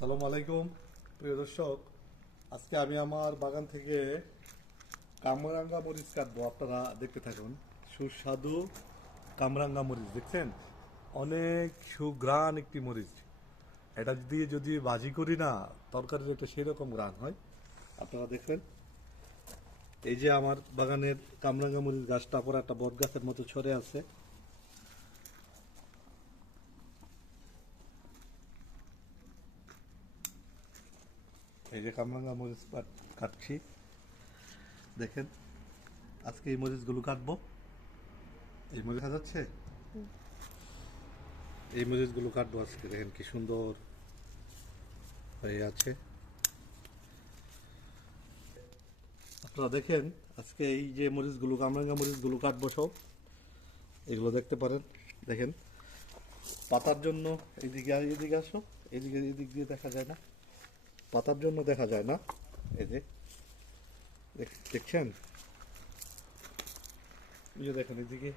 সালাম আলাইকুম, প্রিয় দর্শক। আজকে আমি আমার বাগান থেকে কামরাঙ্গা মরিচ কাটবো, আপনারা দেখতে থাকুন। সুস্বাদু কামরাঙ্গা মরিচ, দেখছেন? অনেক সুগ্রান একটি মরিচ। এটা দিয়ে যদি ভাজি করি না, তরকারির একটা সেরকম গ্রান হয়। আপনারা দেখবেন, এই যে আমার বাগানের কামরাঙ্গা মরিচ গাছটা পর একটা বট গাছের মতো ছড়ে আছে। এই যে কামরাঙ্গা মরিচ কাট- কাটছি। দেখেন আজকে এই মরিচগুলো কাটবো। এই মরিচ যাচ্ছে এই মরিচগুলো কাটবো আজকে দেখেন কি সুন্দর হয়ে আছে। আপনারা দেখেন আজকে এই যে মরিচগুলো কামরাঙ্গা মরিচগুলো কাটবো সব। এগুলো দেখতে পারেন দেখেন। পাতার জন্য এইদিকে এইদিকে আসো এইদিকে এদিক দিয়ে দেখা যায় না। পাতার জন্য দেখা যায় না। এই যে, দেখ- দেখছেন? এই যে দেখেন, এদিকে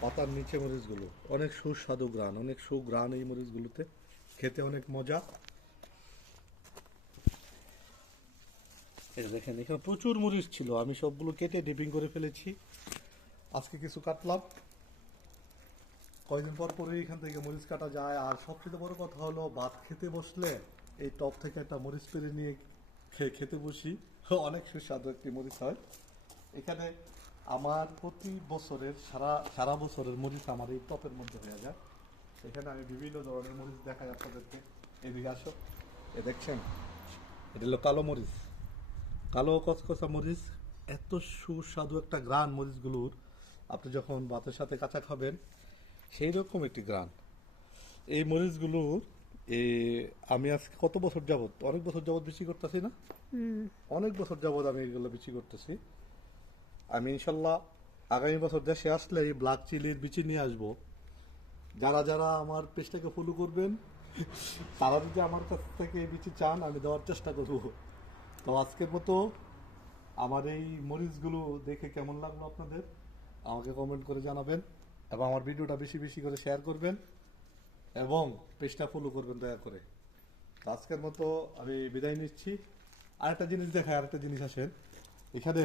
পাতার নিচে মরিচগুলো। অনেক সুস্বাদু গ্রান অনেক সুগ্রান এই মরিচগুলোতে। খেতে অনেক মজা। এই দেখেন, এখানে প্রচুর মরিচ ছিল। আমি সবগুলো কেটে ডিপিং করে ফেলেছি। আজকে কিছু কাটলাম। কয়দিন পর পরে এখান থেকে মরিচ কাটা যায়। আর সবচেয়ে বড় কথা হলো, ভাত খেতে বসলে এই টপ থেকে একটা মরিচ পেরে নিয়ে খেয়ে খেতে বসি। অনেক সুস্বাদু একটি মরিচ হয়। এখানে আমার প্রতি বছরের সারা সারা বছরের মরিচ আমার এই টপের মধ্যে হয়ে যায়। এখানে আমি বিভিন্ন ধরনের মরিচ দেখাই আপনাদেরকে। এদিকে আসো। এ দেখছেন? এটা হলো কালো মরিচ। কালো কচকচা মরিচ, এত সুস্বাদু একটা গ্রান মরিচগুলোর। আপনি যখন ভাতের সাথে কাঁচা খাবেন সেই রকম একটি গ্রান। এই মরিচগুলোর এ আমি আজকে কত বছর যাবত অনেক বছর যাবত বিক্রি করতেছি না? অনেক বছর যাবত আমি এগুলো বিক্রি করতেছি। আমি ইনশাল্লাহ আগামী বছর দেশে আসলে এই ব্ল্যাক চিলির বিচি নিয়ে আসব। যারা যারা আমার পেজটাকে ফলো করবেন তারা যদি আমার কাছ থেকে এই বিচি চান আমি দেওয়ার চেষ্টা করব। তো আজকের মতো আমার এই মরিচগুলো দেখে কেমন লাগল আপনাদের? আমাকে কমেন্ট করে জানাবেন এবং আমার ভিডিওটা বেশি বেশি করে শেয়ার করবেন। এবং পেজটা ফলো করবেন দয়া করে। আজকের মতো আমি বিদায় নিচ্ছি। আরেকটা জিনিস দেখায় আরেকটা জিনিস আসেন। এখানে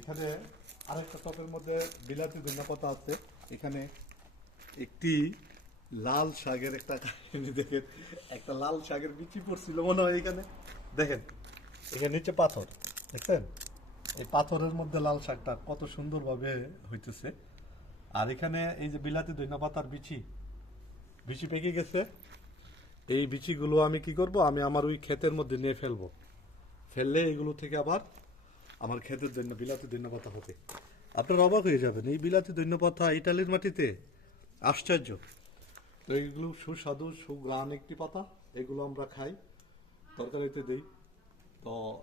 এখানে আরেকটা টপের মধ্যে বিলাতি ধনিয়া পাতা আছে। এখানে একটি লাল শাকের একটা কাহিনী দেখেন, একটা লাল শাকের বিচি পড়ছিল মনে হয় এখানে। দেখেন, এখানে নিচে পাথর, দেখছেন? এই পাথরের মধ্যে লাল শাকটা কত সুন্দরভাবে হইতেছে। আর এখানে এই যে বিলাতি ধনিয়া পাতার বিচি বিচি পেকে গেছে। এই বিচিগুলো আমি কি করব? আমি আমার ওই ক্ষেতের মধ্যে নিয়ে ফেলব। ফেললে এগুলো থেকে আবার আমার ক্ষেতের জন্য বিলাতি ধন্যপাতা হবে। আপনারা অবাক হয়ে যাবেন, এই বিলাতি ধন্যপাতা ইটালির মাটিতে? আশ্চর্য। তো এইগুলো সুস্বাদু সুগ্রান একটি পাতা। এগুলো আমরা খাই, তরকারিতে দেই। তো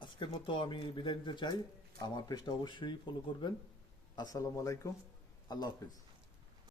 আজকের মতো আমি বিদায় নিতে চাই। আমার পেজটা অবশ্যই ফলো করবেন। আসসালামু আলাইকুম। আল্লাহ হাফিজ।